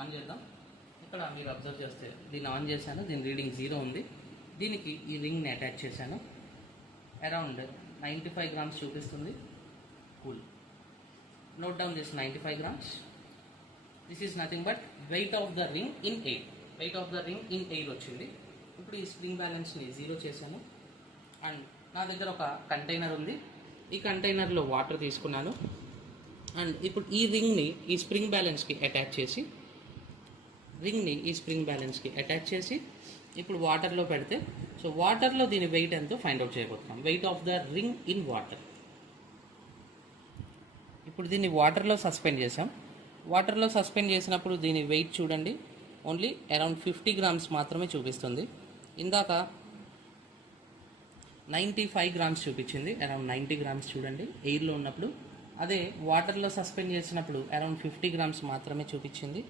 On చేద్దాం. ఇక్కడ మీరు అబ్జర్వ్ చేస్తే దీన్ని ఆన్ చేశాను, దీని రీడింగ్ 0 ఉంది. దీనికి ఈ రింగ్ని అటాచ్ చేశాను. అరౌండ్ 95 గ్రామ్స్ చూపిస్తుంది. కూల్. నోట్ డౌన్ చేసి 95 grams. This is nothing but weight of the ring in air. Weight of the ring in air వచ్చింది. ఇప్పుడు ఈ స్ప్రింగ్ బ్యాలెన్స్ని 0 చేశాను. అండ్ నా దగ్గర ఒక కంటైనర్ ఉంది. ఈ కంటైనర్లో వాటర్ తీసుకున్నాను. అండ్ ఇప్పుడు ఈ రింగ్ని ఈ స్ప్రింగ్ బ్యాలెన్స్కి అటాచ్ చేసి ఇప్పుడు వాటర్లో పెడితే, సో వాటర్లో దీని వెయిట్ ఎంతో ఫైండ్ అవుట్ చేయబోతున్నాం. Weight of the ring in water. ఇప్పుడు దీన్ని వాటర్లో సస్పెండ్ చేసాం. వాటర్లో సస్పెండ్ చేసినప్పుడు దీని వెయిట్ చూడండి, ఓన్లీ అరౌండ్ 50 గ్రామ్స్ మాత్రమే చూపిస్తుంది. ఇందాక 95 గ్రామ్స్ చూపించింది. అరౌండ్ 90 గ్రామ్స్ చూడండి ఎయిర్లో ఉన్నప్పుడు. అదే వాటర్లో సస్పెండ్ చేసినప్పుడు అరౌండ్ 50 గ్రామ్స్ మాత్రమే చూపించింది.